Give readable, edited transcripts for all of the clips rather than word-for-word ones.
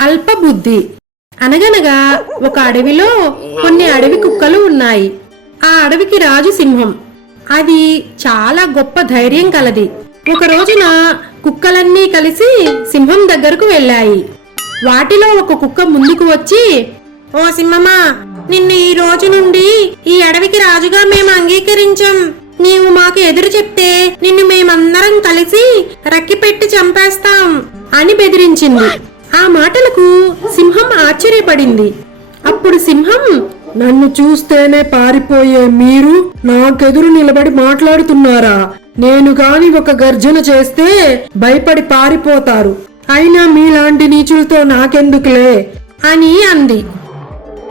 అల్పబుద్ధి. అనగనగా ఒక అడవిలో కొన్ని అడవి కుక్కలు ఉన్నాయి. ఆ అడవికి రాజు సింహం. అది చాలా గొప్ప ధైర్యం కలది. ఒక రోజున కుక్కలన్నీ కలిసి సింహం దగ్గరకు వెళ్ళాయి. వాటిలో ఒక కుక్క ముందుకు వచ్చి, ఓ సింహమా, నిన్ను ఈ రోజు నుండి ఈ అడవికి రాజుగా మేము అంగీకరించాం. నీవు మాకు ఎదురు చెప్తే నిన్ను మేమందరం కలిసి రక్కిపెట్టి చంపేస్తాం అని బెదిరించింది. ఆ మాటలకు సింహం ఆశ్చర్యపడింది. అప్పుడు సింహం, నన్ను చూస్తేనే పారిపోయే మీరు నాకెదురు నిలబడి మాట్లాడుతున్నారా? నేను గాని ఒక గర్జన చేస్తే భయపడి పారిపోతారు. అయినా మీలాంటి నీచులతో నాకెందుకులే అని అంది.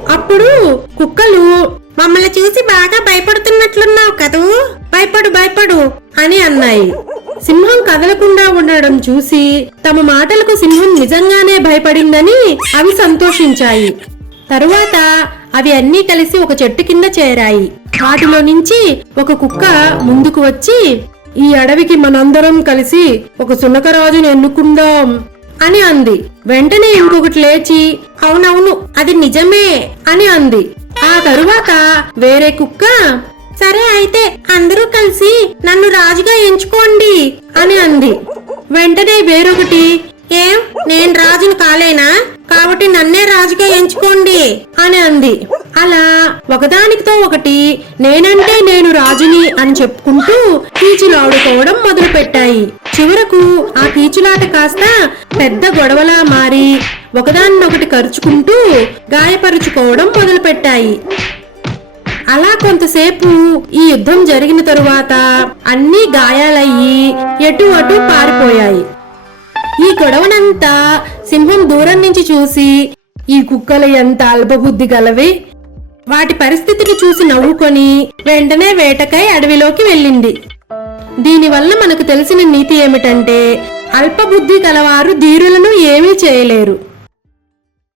అప్పుడు కుక్కలు, మమ్మల్ని చూసి బాగా భయపడుతున్నట్లున్నావు కదూ, భయపడు భయపడు అని అన్నాయి. సింహం కదలకుండా ఉండడం చూసి తమ మాటలకు సింహం నిజంగానే భయపడిందని అవి సంతోషించాయి. తరువాత అవి అన్నీ కలిసి ఒక చెట్టు కింద చేరాయి. వాటిలో నుంచి ఒక కుక్క ముందుకు వచ్చి, ఈ అడవికి మనందరం కలిసి ఒక సునకరాజును ఎన్నుకుందాం అని అంది. వెంటనే ఇంకొకటి లేచి, అవునవును అది నిజమే అని అంది. ఆ తరువాత వేరే కుక్క, సరే అయితే అందరూ కలిసి నన్ను రాజుగా ఎంచుకోండి అని అంది. వెంటనే వేరొకటి, ఏం నేను రాజును కాలేనా, కాబట్టి నన్నే రాజుగా ఎంచుకోండి అని అంది. అలా ఒకదానితో ఒకటి నేనంటే నేను రాజుని అని చెప్పుకుంటూ కీచులాడుకోవడం మొదలు పెట్టాయి. చివరకు ఆ కీచులాట కాస్త పెద్ద గొడవలా మారి ఒకదాన్నొకటి కరుచుకుంటూ గాయపరుచుకోవడం మొదలు పెట్టాయి. అలా కొంతసేపు ఈ యుద్ధం జరిగిన తరువాత అన్నీ గాయాలయ్యి ఎటు అటు పారిపోయాయి. ఈ గొడవనంతా సింహం దూరం నుంచి చూసి, ఈ కుక్కలు ఎంత అల్పబుద్ధి గలవి, వాటి పరిస్థితిని చూసి నవ్వుకొని వెంటనే వేటకై అడవిలోకి వెళ్ళింది. దీనివల్ల మనకు తెలిసిన నీతి ఏమిటంటే, అల్పబుద్ధి కలవారు ధీరులను ఏమీ చేయలేరు.